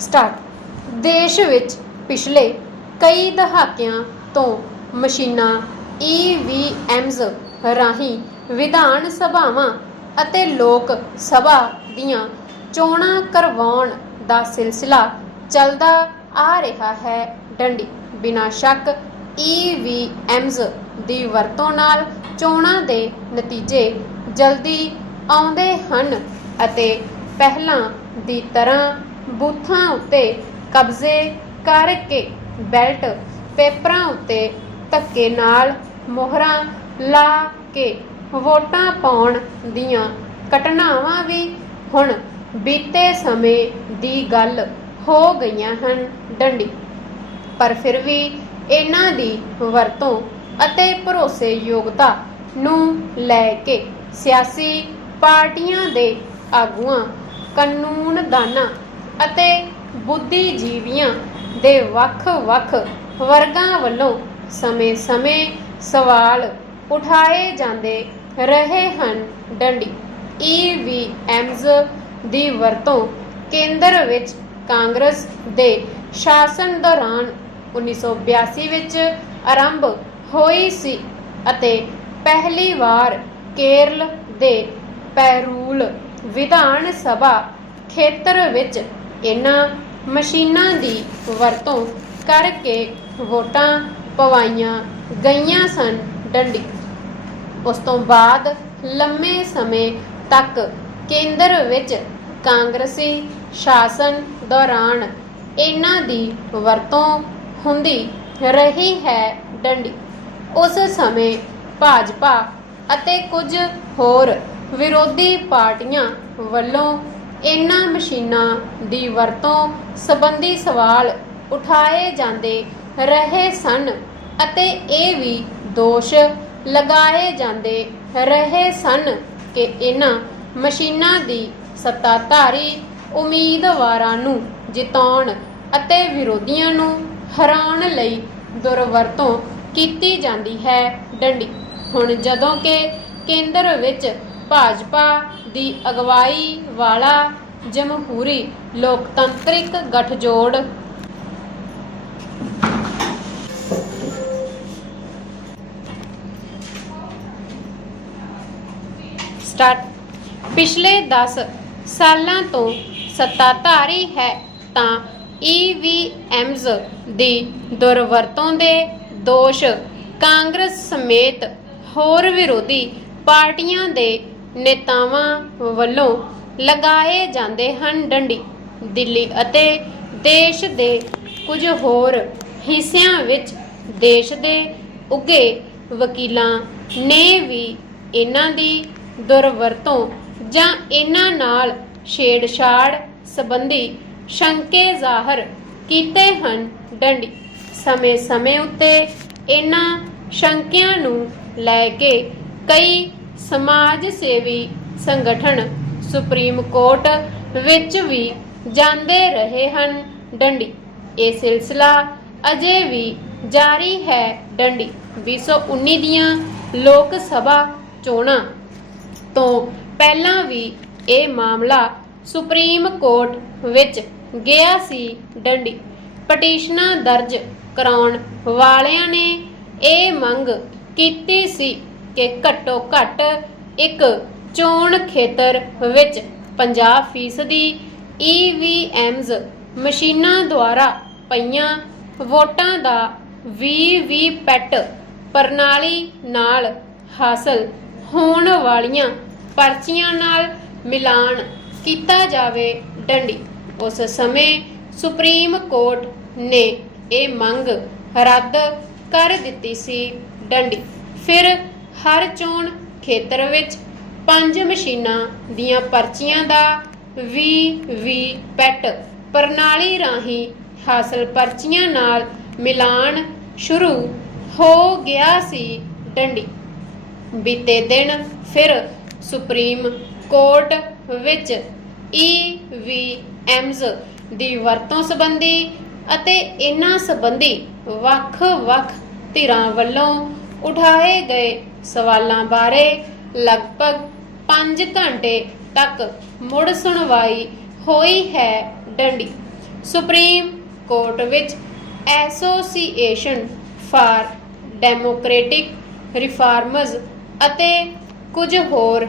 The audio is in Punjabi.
ਸਟਾਰਟ। ਦੇਸ਼ ਵਿੱਚ ਪਿਛਲੇ ਕਈ ਦਹਾਕਿਆਂ ਤੋਂ ਮਸ਼ੀਨਾਂ EVMs ਰਾਹੀਂ ਵਿਧਾਨ ਸਭਾਵਾਂ ਅਤੇ ਲੋਕ ਸਭਾ ਦੀਆਂ ਚੋਣਾਂ ਕਰਵਾਉਣ ਦਾ ਸਿਲਸਿਲਾ ਚੱਲਦਾ ਆ ਰਿਹਾ ਹੈ। ਡੰਡੀ ਬਿਨਾਂ ਸ਼ੱਕ EVMs ਦੀ ਵਰਤੋਂ ਨਾਲ ਚੋਣਾਂ ਦੇ ਨਤੀਜੇ ਜਲਦੀ ਆਉਂਦੇ ਹਨ ਅਤੇ ਪਹਿਲਾਂ ਦੀ ਤਰ੍ਹਾਂ ਬੂਥਾਂ ਉੱਤੇ ਕਬਜ਼ੇ ਕਰਕੇ ਬੈਲਟ ਪੇਪਰਾਂ ਉੱਤੇ ਧੱਕੇ ਨਾਲ ਮੋਹਰਾਂ ਲਾ ਕੇ ਵੋਟਾਂ ਪਾਉਣ ਦੀਆਂ ਘਟਨਾਵਾਂ ਵੀ ਹੁਣ ਬੀਤੇ ਸਮੇਂ ਦੀ ਗੱਲ ਹੋ ਗਈਆਂ ਹਨ ਡੰਡੀ। ਪਰ ਫਿਰ ਵੀ ਇਹਨਾਂ ਦੀ ਵਰਤੋਂ ਅਤੇ ਭਰੋਸੇਯੋਗਤਾ ਨੂੰ ਲੈ ਕੇ ਸਿਆਸੀ ਪਾਰਟੀਆਂ ਦੇ ਆਗੂਆਂ ਕਾਨੂੰਨਦਾਨਾਂ ਅਤੇ ਬੁੱਧੀਜੀਵੀਆਂ ਦੇ ਵੱਖ-ਵੱਖ ਵਰਗਾਂ ਵੱਲੋਂ ਸਮੇਂ-ਸਮੇਂ ਸਵਾਲ ਉਠਾਏ ਜਾਂਦੇ ਰਹੇ ਹਨ। ਡੰਡੀ EVMs ਦੀ ਵਰਤੋਂ ਕੇਂਦਰ ਵਿੱਚ ਕਾਂਗਰਸ ਦੇ ਸ਼ਾਸਨ ਦੌਰਾਨ 1982 ਵਿੱਚ ਆਰੰਭ ਹੋਈ ਸੀ ਅਤੇ ਪਹਿਲੀ ਵਾਰ ਕੇਰਲ ਦੇ ਪੈਰੂਲ ਵਿਧਾਨ ਸਭਾ ਖੇਤਰ ਵਿੱਚ ਇਹਨਾਂ ਮਸ਼ੀਨਾਂ ਦੀ ਵਰਤੋਂ ਕਰਕੇ ਵੋਟਾਂ ਪਵਾਈਆਂ ਗਈਆਂ ਸਨ ਡੰਡੀ। ਉਸ ਤੋਂ ਬਾਅਦ ਲੰਮੇ ਸਮੇਂ ਤੱਕ ਕੇਂਦਰ ਵਿੱਚ ਕਾਂਗਰਸੀ ਸ਼ਾਸਨ ਦੌਰਾਨ ਇਹਨਾਂ ਦੀ ਵਰਤੋਂ ਹੁੰਦੀ ਰਹੀ ਹੈ ਡੰਡੀ। ਉਸ ਸਮੇਂ ਭਾਜਪਾ ਅਤੇ ਕੁਝ ਹੋਰ ਵਿਰੋਧੀ ਪਾਰਟੀਆਂ ਵੱਲੋਂ ਇਹਨਾਂ ਮਸ਼ੀਨਾਂ ਦੀ ਵਰਤੋਂ ਸੰਬੰਧੀ ਸਵਾਲ ਉਠਾਏ ਜਾਂਦੇ ਰਹੇ ਸਨ ਅਤੇ ਇਹ ਵੀ ਦੋਸ਼ ਲਗਾਏ ਜਾਂਦੇ ਰਹੇ ਸਨ ਕਿ ਇਹਨਾਂ ਮਸ਼ੀਨਾਂ ਦੀ ਸੱਤਾਧਾਰੀ ਉਮੀਦਵਾਰਾਂ ਨੂੰ ਜਿਤਾਉਣ ਅਤੇ ਵਿਰੋਧੀਆਂ ਨੂੰ ਹਰਾਉਣ ਲਈ ਦੁਰਵਰਤੋਂ ਕੀਤੀ ਜਾਂਦੀ ਹੈ। ਡੰਡੀ ਹੁਣ ਜਦੋਂ ਕਿ ਕੇਂਦਰ ਵਿੱਚ ਭਾਜਪਾ ਦੀ ਅਗਵਾਈ ਵਾਲਾ ਜਮਹੂਰੀ ਲੋਕਤੰਤਰਿਕ ਗਠਜੋੜ। ਸਟਾਰਟ। ਪਿਛਲੇ 10 ਸਾਲਾਂ ਤੋਂ ਸੱਤਾਧਾਰੀ ਹੈ ਤਾਂ EVMs ਦੀ ਦੁਰਵਰਤੋਂ ਦੇ ਦੋਸ਼ ਕਾਂਗਰਸ ਸਮੇਤ ਹੋਰ ਵਿਰੋਧੀ ਪਾਰਟੀਆਂ ਦੇ ਨੇਤਾਵਾਂ ਵੱਲੋਂ ਲਗਾਏ ਜਾਂਦੇ ਹਨ ਡੰਡੀ। ਦਿੱਲੀ ਅਤੇ ਦੇਸ਼ ਦੇ ਕੁਝ ਹੋਰ ਹਿੱਸਿਆਂ ਵਿੱਚ ਦੇਸ਼ ਦੇ ਉੱਗੇ ਵਕੀਲਾਂ ਨੇ ਵੀ ਇਹਨਾਂ ਦੀ ਦੁਰਵਰਤੋਂ ਜਾਂ ਇਹਨਾਂ ਨਾਲ ਛੇੜਛਾੜ ਸੰਬੰਧੀ ਸ਼ੰਕੇ ਜ਼ਾਹਰ ਕੀਤੇ ਹਨ ਡੰਡੀ। ਸਮੇਂ-ਸਮੇਂ ਉੱਤੇ ਇਹਨਾਂ ਸ਼ੰਕਿਆਂ ਨੂੰ ਲੈ ਕੇ ਕਈ ਸਮਾਜ ਸੇਵੀ ਸੰਗਠਨ ਸੁਪਰੀਮ ਕੋਰਟ ਵਿੱਚ ਵੀ ਜਾਂਦੇ ਰਹੇ ਹਨ। ਡੰਡੀ, ਇਹ ਸਿਲਸਿਲਾ ਅਜੇ ਵੀ ਜਾਰੀ ਹੈ। ਡੰਡੀ 2019 ਦੀਆਂ ਲੋਕ ਸਭਾ ਚੋਣਾਂ ਤੋਂ ਪਹਿਲਾਂ ਵੀ ਇਹ ਮਾਮਲਾ ਸੁਪਰੀਮ ਕੋਰਟ ਵਿੱਚ ਗਿਆ ਸੀ। ਡੰਡੀ, ਪਟੀਸ਼ਨਾਂ ਦਰਜ ਕਰਾਉਣ ਵਾਲਿਆਂ ਨੇ ਇਹ ਮੰਗ ਕੀਤੀ ਸੀ। ਕਿ ਘੱਟੋ ਘੱਟ ਇੱਕ ਚੋਣ ਖੇਤਰ ਵਿੱਚ 50% EVMs ਮਸ਼ੀਨਾਂ ਦੁਆਰਾ ਪਈਆਂ ਵੋਟਾਂ ਦਾ ਵੀਵੀਪੈਟ ਪ੍ਰਣਾਲੀ ਨਾਲ ਹਾਸਲ ਹੋਣ ਵਾਲੀਆਂ ਪਰਚੀਆਂ ਨਾਲ ਮਿਲਾਨ ਕੀਤਾ ਜਾਵੇ ਡੰਡੀ। ਉਸ ਸਮੇਂ ਸੁਪਰੀਮ ਕੋਰਟ ਨੇ ਇਹ ਮੰਗ ਰੱਦ ਕਰ ਦਿੱਤੀ ਸੀ ਡੰਡੀ। ਫਿਰ ਹਰ ਚੋਣ ਖੇਤਰ ਵਿੱਚ ਪੰਜ ਮਸ਼ੀਨਾਂ ਦੀਆਂ ਪਰਚੀਆਂ ਦਾ ਵੀ ਪੈਟ ਪ੍ਰਣਾਲੀ ਰਾਹੀਂ ਹਾਸਲ ਪਰਚੀਆਂ ਨਾਲ ਮਿਲਾਨ ਸ਼ੁਰੂ ਹੋ ਗਿਆ ਸੀ ਡੰਡੀ। ਬੀਤੇ ਦਿਨ ਫਿਰ ਸੁਪਰੀਮ ਕੋਰਟ ਵਿੱਚ EVMs ਦੀ ਵਰਤੋਂ ਸੰਬੰਧੀ ਅਤੇ ਇਹਨਾਂ ਸੰਬੰਧੀ ਵੱਖ-ਵੱਖ ਧਿਰਾਂ ਵੱਲੋਂ ਉਠਾਏ ਗਏ ਸਵਾਲਾਂ ਬਾਰੇ ਲਗਭਗ 5 ਘੰਟੇ ਤੱਕ ਮੁੜ ਸੁਣਵਾਈ ਹੋਈ ਹੈ ਡੰਡੀ। ਸੁਪਰੀਮ ਕੋਰਟ ਵਿੱਚ ਐਸੋਸੀਏਸ਼ਨ ਫਾਰ ਡੈਮੋਕ੍ਰੈਟਿਕ ਰਿਫਾਰਮਰਸ ਅਤੇ ਕੁਝ ਹੋਰ